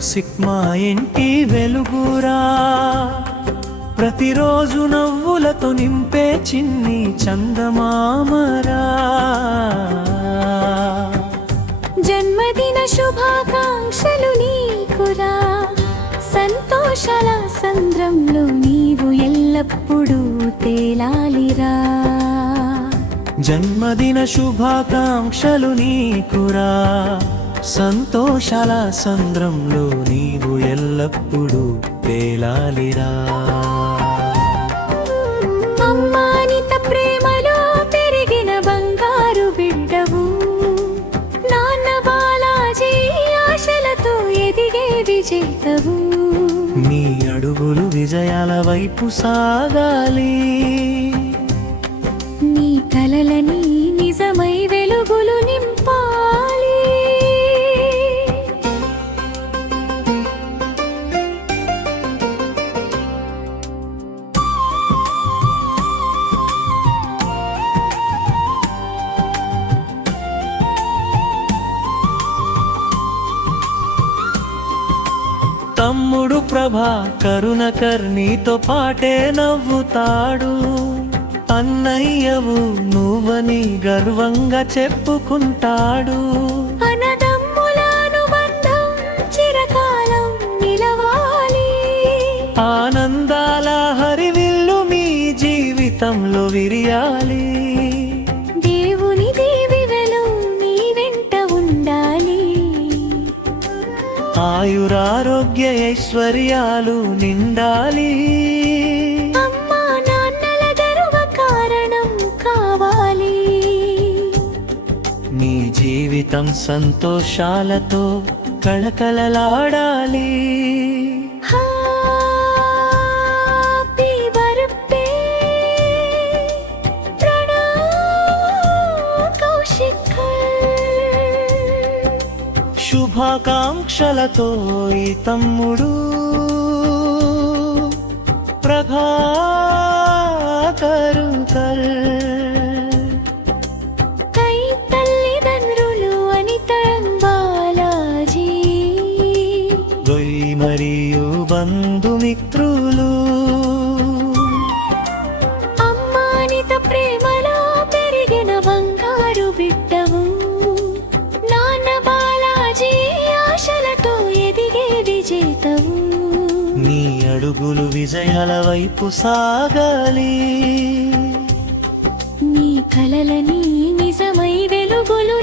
కౌశిక్ మా ఇంటి వెలుగురా, ప్రతిరోజు నవ్వులతో నింపే చిన్ని చందమామరా. జన్మదిన శుభాకాంక్షలు నీకురా, సంతోషాల సంద్రంలో నీవు ఎల్లప్పుడూ తేలాలిరా. జన్మదిన శుభాకాంక్షలు నీకురా, సంతోషాల సంద్రంలో నీవు ఎల్లప్పుడూ తేలాలిరా. అమ్మానిత ప్రేమలో పెరిగిన బంగారు బిడ్డవు, నాన్న బాలాజీ ఆశలతో ఎదిగే విజేతవు. నీ అడుగులు విజయాల వైపు సాగాలి, నీ కలలని నిజమై వెలుగులు నింపాలి. తమ్ముడు ప్రభాకరుణకర్ నీతో పాటే నవ్వుతాడు, అన్నయ్యవు నువ్వని గర్వంగా చెప్పుకుంటాడు. అన్నదమ్ముల అనుబంధం చిరకాలం నిలవాలి, ఆనందాల హరివిల్లు మీ జీవితంలో విరియాలి. దేవుని దీవెనలు నీ వెంట ఉండాలి, ఆయురారోగ్య ఐశ్వర్యాలు నిండాలి. అమ్మా నాన్నల గర్వ కారణం కావాలి. నీ జీవితం సంతోషాలతో కళకళలాడాలి. Happy birthday Pranav Kaushik. శుభాకాంక్షలతో ఈ తమ్ముడు ప్రభాకరుణకర్. కై తల్లిదండ్రులు అనిత బాలాజీ, గొయ్యి మరియు బంధుమిత్రులు, అమ్మానిత ప్రేమలో పెరిగిన బంగారు బిడ్డవు, నాన్న బాలాజీ ఆశలతో ఎదిగే విజేతవు. నీ అడుగులు విజయాల వైపు సాగాలి, నీ కలలని నిజమై వెలుగులు